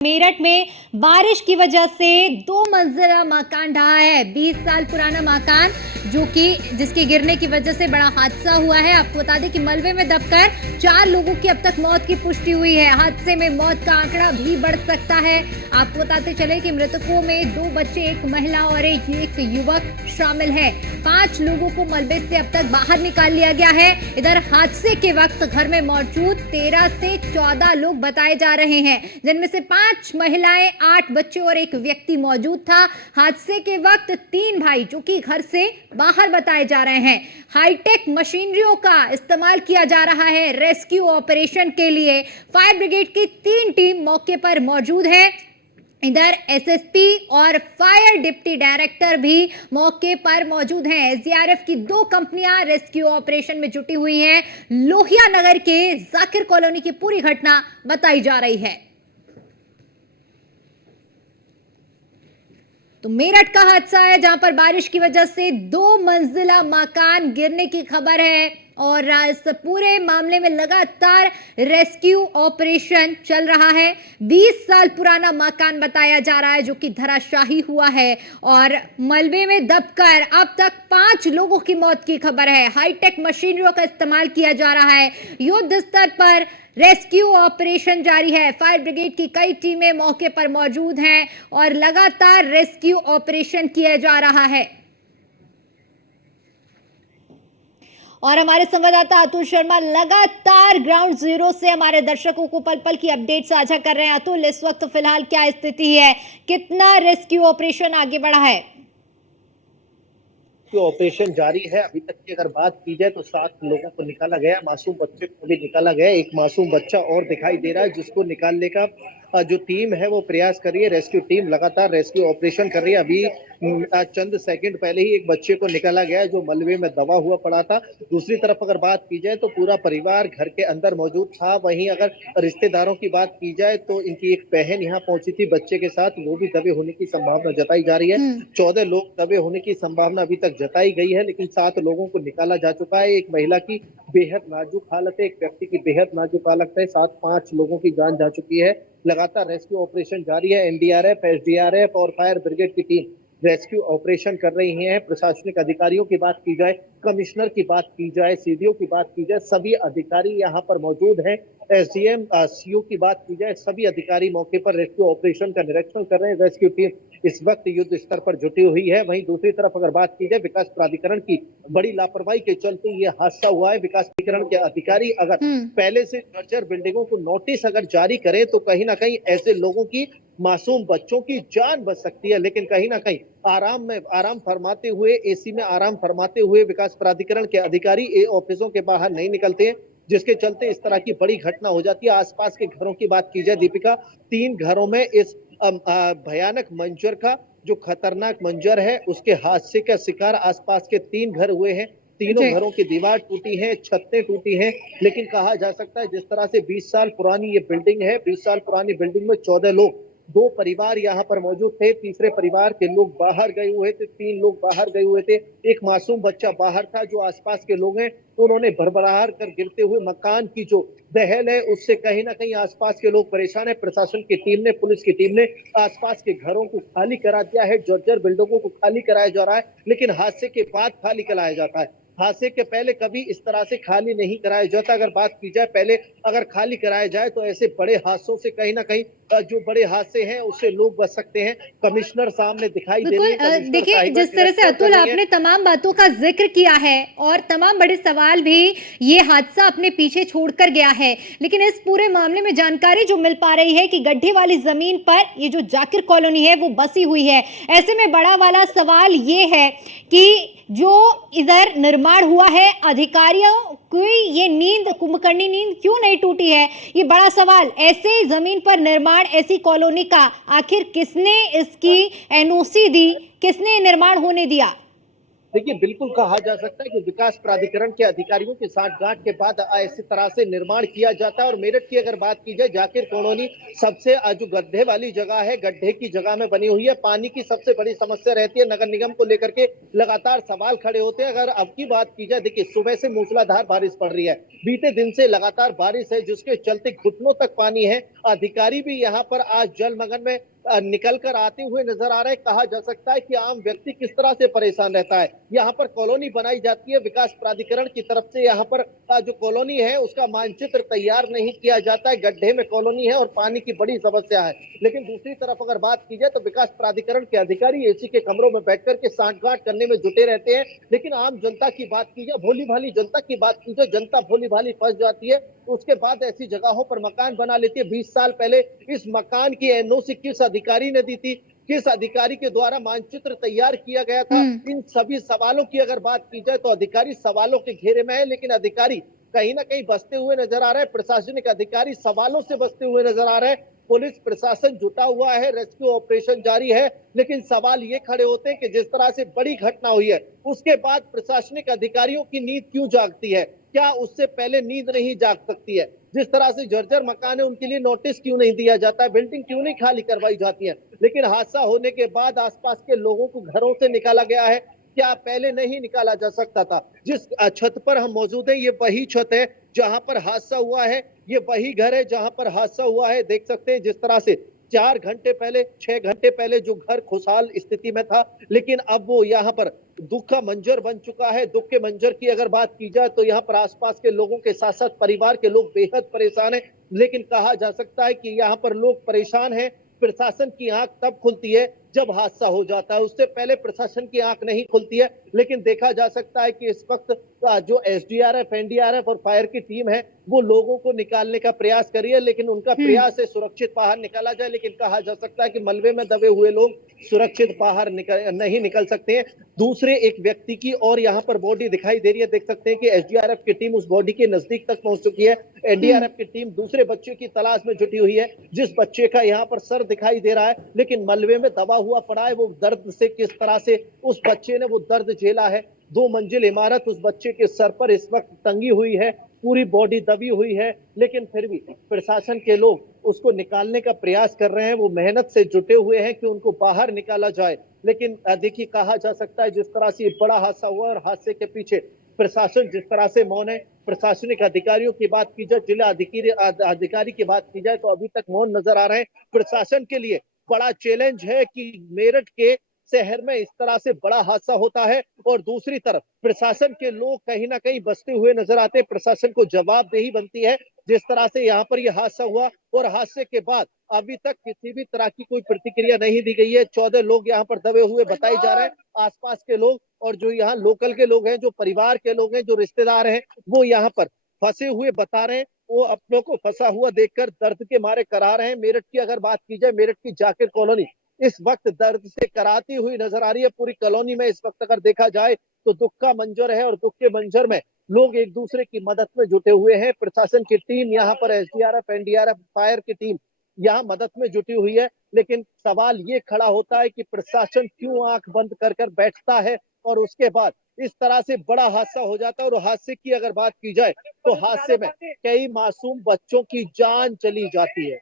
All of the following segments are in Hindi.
मेरठ में बारिश की वजह से 2 मंजिला मकान ढहा है। 20 साल पुराना मकान जिसके गिरने की वजह से बड़ा हादसा हुआ है। आपको बता दें कि मलबे में दबकर 4 लोगों की अब तक मौत की पुष्टि हुई है। हादसे में मौत का आंकड़ा भी बढ़ सकता है। आपको बताते चले कि मृतकों में 2 बच्चे, एक महिला और एक युवक शामिल है। 5 लोगों को मलबे से अब तक बाहर निकाल लिया गया है। इधर हादसे के वक्त घर में मौजूद 13 से 14 लोग बताए जा रहे हैं, जिनमें से 5 महिलाएं, 8 बच्चे और एक व्यक्ति मौजूद था। हादसे के वक्त 3 भाई जो कि घर से बाहर बताए जा रहे हैं। हाईटेक मशीनरियों का इस्तेमाल किया जा रहा है रेस्क्यू ऑपरेशन के लिए। फायर ब्रिगेड की 3 टीम मौके पर मौजूद है। इधर एसएसपी और फायर डिप्टी डायरेक्टर भी मौके पर मौजूद हैं। एसडीआरएफ की 2 कंपनियां रेस्क्यू ऑपरेशन में जुटी हुई हैं। लोहिया नगर के जाकिर कॉलोनी की पूरी घटना बताई जा रही है। तो मेरठ का हादसा है जहां पर बारिश की वजह से 2 मंजिला मकान गिरने की खबर है और इस पूरे मामले में लगातार रेस्क्यू ऑपरेशन चल रहा है। 20 साल पुराना मकान बताया जा रहा है जो कि धराशायी हुआ है और मलबे में दबकर अब तक 5 लोगों की मौत की खबर है। हाईटेक मशीनरियों का इस्तेमाल किया जा रहा है। युद्ध स्तर पर रेस्क्यू ऑपरेशन जारी है। फायर ब्रिगेड की कई टीमें मौके पर मौजूद हैं और लगातार रेस्क्यू ऑपरेशन किया जा रहा है। और हमारे संवाददाता अतुल शर्मा लगातार ग्राउंड जीरो से हमारे दर्शकों को पल पल की अपडेट साझा कर रहे हैं। अतुल, इस वक्त फिलहाल क्या स्थिति है, कितना रेस्क्यू ऑपरेशन आगे बढ़ा है? ऑपरेशन जारी है। अभी तक की अगर बात की जाए तो 7 लोगों को निकाला गया, मासूम बच्चे को भी निकाला गया। एक मासूम बच्चा और दिखाई दे रहा है जिसको निकालने का जो टीम है वो प्रयास कर रही है। रेस्क्यू टीम लगातार रेस्क्यू ऑपरेशन कर रही है। अभी चंद सेकंड पहले ही एक बच्चे को निकाला गया जो मलबे में दबा हुआ पड़ा था। दूसरी तरफ अगर बात की जाए तो पूरा परिवार घर के अंदर मौजूद था। वहीं अगर रिश्तेदारों की बात की जाए तो इनकी एक बहन यहाँ पहुंची थी बच्चे के साथ, वो भी दबे होने की संभावना जताई जा रही है। 14 लोग दबे होने की संभावना अभी तक जताई गई है, लेकिन 7 लोगों को निकाला जा चुका है। एक महिला की बेहद नाजुक हालत है, एक व्यक्ति की बेहद नाजुक हालत है। 5 लोगों की जान जा चुकी है। लगातार रेस्क्यू ऑपरेशन जारी है। एनडीआरएफ, एसडीआरएफ और फायर ब्रिगेड की टीम रेस्क्यू ऑपरेशन कर रही हैं। प्रशासनिक अधिकारियों की बात की जाए, कमिश्नर की बात की जाए, सीडीओ की बात की जाए, सभी अधिकारी यहाँ पर मौजूद हैं। एसडीएम, सीओ की बात की जाए, सभी अधिकारी मौके पर रेस्क्यू ऑपरेशन का निरीक्षण कर रहे हैं। रेस्क्यू टीम इस वक्त युद्ध स्तर पर जुटी हुई है। वहीं दूसरी तरफ अगर बात की जाए विकास प्राधिकरण की बड़ी लापरवाही के चलते ये हादसा हुआ है। विकास प्राधिकरण के अधिकारी अगर पहले से जर्जर बिल्डिंगों को नोटिस अगर जारी करें तो कहीं ना कहीं ऐसे लोगों की, मासूम बच्चों की जान बच सकती है। लेकिन कहीं ना कहीं आराम फरमाते हुए, एसी में आराम फरमाते हुए विकास प्राधिकरण के अधिकारी ऑफिसों के बाहर नहीं निकलते हैं, जिसके चलते इस तरह की बड़ी घटना हो जाती है। आसपास के घरों की बात की जाए दीपिका, 3 घरों में इस भयानक मंजर का, जो खतरनाक मंजर है, उसके हादसे का शिकार आसपास के 3 घर हुए हैं। तीनों घरों की दीवार टूटी है, छतें टूटी हैं। लेकिन कहा जा सकता है जिस तरह से 20 साल पुरानी ये बिल्डिंग है, 20 साल पुरानी बिल्डिंग में 14 लोग, 2 परिवार यहाँ पर मौजूद थे। तीसरे परिवार के लोग बाहर गए हुए थे, 3 लोग बाहर गए हुए थे। एक मासूम बच्चा बाहर था। जो आसपास के लोग हैं तो उन्होंने भरभराहट कर गिरते हुए मकान की जो दहल है उससे कहीं ना कहीं आसपास के लोग परेशान है। प्रशासन की टीम ने, पुलिस की टीम ने आसपास के घरों को खाली करा दिया है। जर्जर बिल्डिंगों को खाली कराया जा रहा है, लेकिन हादसे के बाद खाली कराया जाता है। हादसे के पहले कभी इस तरह से खाली नहीं कराया जाता। अगर बात की जाए पहले अगर खाली कराया जाए तो ऐसे बड़े हादसों से कहीं ना कहीं जो बड़े हादसे हैं उससे लोग बच सकते हैं। कमिश्नर सामने दिखाई दे रही है। देखिए, जिस तरह से अतुल आपने तमाम बातों का जिक्र किया है और तमाम बड़े सवाल भी ये हादसा अपने पीछे छोड़कर गया है, लेकिन इस पूरे मामले में जानकारी जो मिल पा रही है कि गड्ढे वाली जमीन पर ये जो जाकिर कॉलोनी है वो बसी हुई है। ऐसे में बड़ा वाला सवाल ये है कि जो इधर निर्माण हुआ है, अधिकारियों की ये नींद, कुंभकर्णी नींद क्यों नहीं टूटी है, ये बड़ा सवाल। ऐसे जमीन पर निर्माण, ऐसी कॉलोनी का आखिर किसने इसकी एनओसी दी, किसने निर्माण होने दिया? देखिए, बिल्कुल कहा जा सकता है कि विकास प्राधिकरण के अधिकारियों के साठगांठ के बाद इसी तरह से निर्माण किया जाता है। और मेरठ की अगर बात की जाए, जाकिर कॉलोनी सबसे जो गड्ढे वाली जगह है, गड्ढे की जगह में बनी हुई है। पानी की सबसे बड़ी समस्या रहती है। नगर निगम को लेकर के लगातार सवाल खड़े होते हैं। अगर अब की बात की जाए, देखिए सुबह से मूसलाधार बारिश पड़ रही है, बीते दिन से लगातार बारिश है जिसके चलते घुटनों तक पानी है। अधिकारी भी यहाँ पर आज जलमग्न में निकल कर आते हुए नजर आ रहे हैं। कहा जा सकता है कि आम व्यक्ति किस तरह से परेशान रहता है। यहाँ पर कॉलोनी बनाई जाती है, विकास प्राधिकरण की तरफ से यहाँ पर जो कॉलोनी है उसका मानचित्र तैयार नहीं किया जाता है। गड्ढे में कॉलोनी है और पानी की बड़ी समस्या है। लेकिन दूसरी तरफ अगर बात की जाए तो विकास प्राधिकरण के अधिकारी एसी के कमरों में बैठ करके सांठगांठ करने में जुटे रहते हैं। लेकिन आम जनता की बात की जाए, भोली भाली जनता की बात की जाए, जनता भोली भाली फंस जाती है। उसके बाद ऐसी जगहों पर मकान बना लेती है। 20 साल पहले इस मकान की एनओसी किस अधिकारी ने दी थी, किस अधिकारी के द्वारा मानचित्र तैयार किया गया था, इन सभी सवालों की अगर बात की जाए तो अधिकारी सवालों के घेरे में है। लेकिन अधिकारी कहीं ना कहीं बचते हुए नजर आ रहे हैं। प्रशासनिक अधिकारी सवालों से बचते हुए नजर आ रहे हैं। पुलिस प्रशासन जुटा हुआ है, रेस्क्यू ऑपरेशन जारी है। लेकिन सवाल ये खड़े होते हैं कि जिस तरह से बड़ी घटना हुई है उसके बाद प्रशासनिक अधिकारियों की नींद क्यों जागती है? क्या उससे पहले नींद नहीं जाग सकती है? जिस तरह से जर्जर मकान है उनके लिए नोटिस क्यों नहीं दिया जाता है? बिल्डिंग क्यों नहीं खाली करवाई जाती है? लेकिन हादसा होने के बाद आसपास के लोगों को घरों से निकाला गया है। क्या पहले नहीं निकाला जा सकता था? जिस छत पर हम मौजूद हैं ये वही छत है जहां पर हादसा हुआ है। ये वही घर है जहां पर हादसा हुआ है। देख सकते हैं जिस तरह से 4 घंटे पहले, 6 घंटे पहले जो घर खुशहाल स्थिति में था, लेकिन अब वो यहाँ पर दुख का मंजर बन चुका है। दुख के मंजर की अगर बात की जाए तो यहाँ पर आसपास के लोगों के साथ साथ परिवार के लोग बेहद परेशान हैं। लेकिन कहा जा सकता है कि यहाँ पर लोग परेशान हैं। प्रशासन की आंख तब खुलती है जब हादसा हो जाता है, उससे पहले प्रशासन की आंख नहीं खुलती है। लेकिन देखा जा सकता है कि इस वक्त जो एसडीआरएफ, एनडीआरएफ और फायर की टीम है वो लोगों को निकालने का प्रयास कर रही है। लेकिन उनका प्रयास है सुरक्षित बाहर निकाला जाए। लेकिन कहा जा सकता है कि मलबे में दबे हुए लोग सुरक्षित बाहर नहीं निकल सकते हैं। दूसरे एक व्यक्ति की और यहाँ पर बॉडी दिखाई दे रही है। देख सकते हैं कि एसडीआरएफ की टीम उस बॉडी के नजदीक तक पहुंच चुकी है। एनडीआरएफ की टीम दूसरे बच्चे की तलाश में जुटी हुई है, जिस बच्चे का यहाँ पर सर दिखाई दे रहा है लेकिन मलबे में दबा हुआ पड़ा है। वो दर्द से किस तरह से उस बच्चे ने वो दर्द झेला है। 2 मंजिल इमारत उस बच्चे के सर पर इस वक्त टंगी हुई है, पूरी बॉडी दबी हुई है। लेकिन फिर भी प्रशासन के लोग उसको निकालने का प्रयास कर रहे हैं। वो मेहनत से जुटे हुए हैं कि उनको बाहर निकाला जाए। लेकिन देखिए, कहा जा सकता है जिस तरह से बड़ा हादसा हुआ और हादसे के पीछे प्रशासन जिस तरह से मौन है। प्रशासनिक अधिकारियों की बात की जाए, जिला अधिकारी की बात की जाए तो अभी तक मौन नजर आ रहे हैं। प्रशासन के लिए बड़ा चैलेंज है कि मेरठ के शहर में इस तरह से बड़ा हादसा होता है और दूसरी तरफ प्रशासन के लोग कहीं ना कहीं बचते हुए नजर आते हैं। प्रशासन को जवाबदेही बनती है। जिस तरह से यहाँ पर यह हादसा हुआ और हादसे के बाद अभी तक किसी भी तरह की कोई प्रतिक्रिया नहीं दी गई है। 14 लोग यहाँ पर दबे हुए बताए जा रहे हैं। आसपास के लोग और जो यहाँ लोकल के लोग हैं, जो परिवार के लोग हैं, जो रिश्तेदार हैं, वो यहाँ पर फंसे हुए बता रहे हैं। वो अपनों को फंसा हुआ देखकर दर्द के मारे करा रहे हैं। मेरठ की अगर बात की जाए, मेरठ की जाकिर कॉलोनी इस वक्त दर्द से कराती हुई नजर आ रही है। पूरी कॉलोनी में इस वक्त अगर देखा जाए तो दुख का मंजर है और दुख के मंजर में लोग एक दूसरे की मदद में जुटे हुए हैं। प्रशासन की टीम यहाँ पर एसडीआरएफ, एनडीआरएफ, फायर की टीम यहाँ मदद में जुटी हुई है। लेकिन सवाल ये खड़ा होता है कि प्रशासन क्यों आंख बंद कर कर बैठता है और उसके बाद इस तरह से बड़ा हादसा हो जाता है। और हादसे की अगर बात की जाए तो हादसे में कई मासूम बच्चों की जान चली जाती है।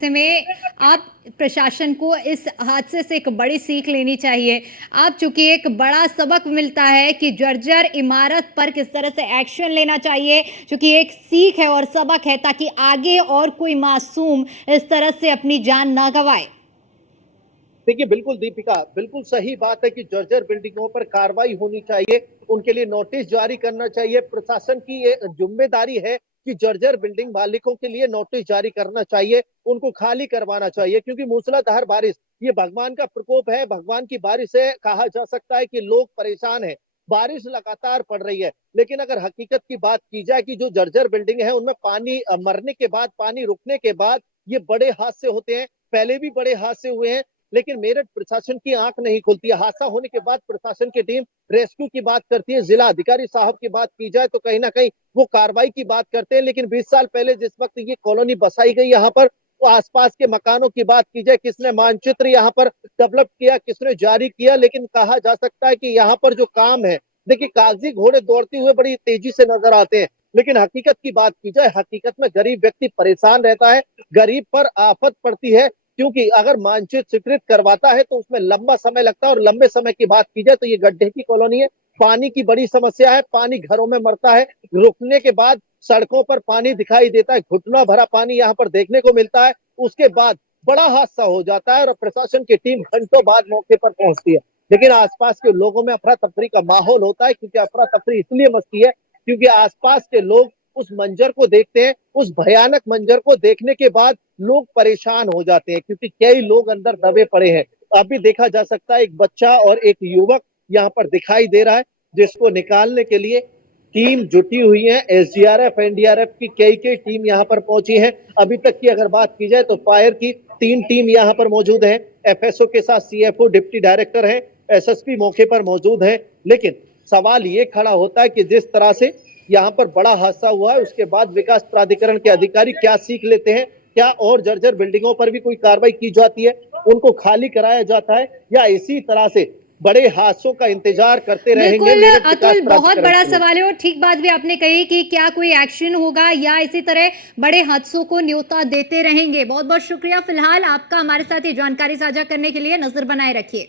ऐसे में आप प्रशासन को इस हादसे से एक बड़ी सीख लेनी चाहिए। आप चूंकि एक बड़ा सबक मिलता है कि जर्जर इमारत पर किस तरह से एक्शन लेना चाहिए, चूंकि एक सीख है और सबक है ताकि आगे और कोई मासूम इस तरह से अपनी जान ना गंवाए। देखिए, बिल्कुल दीपिका, बिल्कुल सही बात है कि जर्जर बिल्डिंगों पर कार्रवाई होनी चाहिए, उनके लिए नोटिस जारी करना चाहिए। प्रशासन की ये जिम्मेदारी है कि जर्जर बिल्डिंग मालिकों के लिए नोटिस जारी करना चाहिए, उनको खाली करवाना चाहिए। क्योंकि मूसलाधार बारिश ये भगवान का प्रकोप है, भगवान की बारिश है। कहा जा सकता है कि लोग परेशान हैं, बारिश लगातार पड़ रही है। लेकिन अगर हकीकत की बात की जाए कि जो जर्जर बिल्डिंग है उनमें पानी मरने के बाद, पानी रुकने के बाद ये बड़े हादसे होते हैं। पहले भी बड़े हादसे हुए हैं लेकिन मेरठ प्रशासन की आंख नहीं खुलती है। हादसा होने के बाद प्रशासन की टीम रेस्क्यू की बात करती है। जिला अधिकारी साहब की बात की जाए तो कहीं ना कहीं वो कार्रवाई की बात करते हैं। लेकिन 20 साल पहले जिस वक्त ये कॉलोनी बसाई गई यहाँ पर, तो आसपास के मकानों की बात की जाए, किसने मानचित्र यहाँ पर डेवलप किया, किसने जारी किया। लेकिन कहा जा सकता है कि यहाँ पर जो काम है, देखिए, कागजी घोड़े दौड़ते हुए बड़ी तेजी से नजर आते हैं। लेकिन हकीकत की बात की जाए, हकीकत में गरीब व्यक्ति परेशान रहता है, गरीब पर आफत पड़ती है। क्योंकि अगर मानचित्र स्वीकृत करवाता है तो उसमें लंबा समय लगता है। और लंबे समय की बात की जाए तो ये गड्ढे की कॉलोनी है, पानी की बड़ी समस्या है, पानी घरों में मरता है, रुकने के बाद सड़कों पर पानी दिखाई देता है, घुटना भरा पानी यहाँ पर देखने को मिलता है, उसके बाद बड़ा हादसा हो जाता है और प्रशासन की टीम घंटों बाद मौके पर पहुंचती है। लेकिन आसपास के लोगों में अफरा-तफरी का माहौल होता है, क्योंकि अफरा-तफरी इसलिए मचती है क्योंकि आसपास के लोग उस मंजर को देखते हैं, उस भयानक मंजर को देखने के बाद लोग परेशान हो जाते हैं, क्योंकि कई लोग अंदर दबे पड़े हैं। अभी देखा जा सकता है एक बच्चा और एक युवक यहाँ पर दिखाई दे रहा है, जिसको निकालने के लिए टीम जुटी हुई है। एसडीआरएफ, एनडीआरएफ की कई टीम यहाँ पर पहुंची है। अभी तक की अगर बात की जाए तो फायर की 3 टीम यहाँ पर मौजूद है। एफएसओ के साथ सीएफओ, डिप्टी डायरेक्टर है, एसएसपी मौके पर मौजूद है। लेकिन सवाल ये खड़ा होता है कि जिस तरह से यहाँ पर बड़ा हादसा हुआ है, उसके बाद विकास प्राधिकरण के अधिकारी क्या सीख लेते हैं? क्या और जर्जर बिल्डिंगों पर भी कोई कार्रवाई की जाती है, उनको खाली कराया जाता है, या इसी तरह से बड़े हादसों का इंतजार करते रहेंगे? बिल्कुल मेरठ विकास अतुल, बहुत प्राधिकरण बड़ा के लोग। सवाल है और ठीक बात भी आपने कही कि क्या कोई एक्शन होगा या इसी तरह बड़े हादसों को न्योता देते रहेंगे। बहुत बहुत शुक्रिया फिलहाल आपका हमारे साथ ये जानकारी साझा करने के लिए। नजर बनाए रखिए।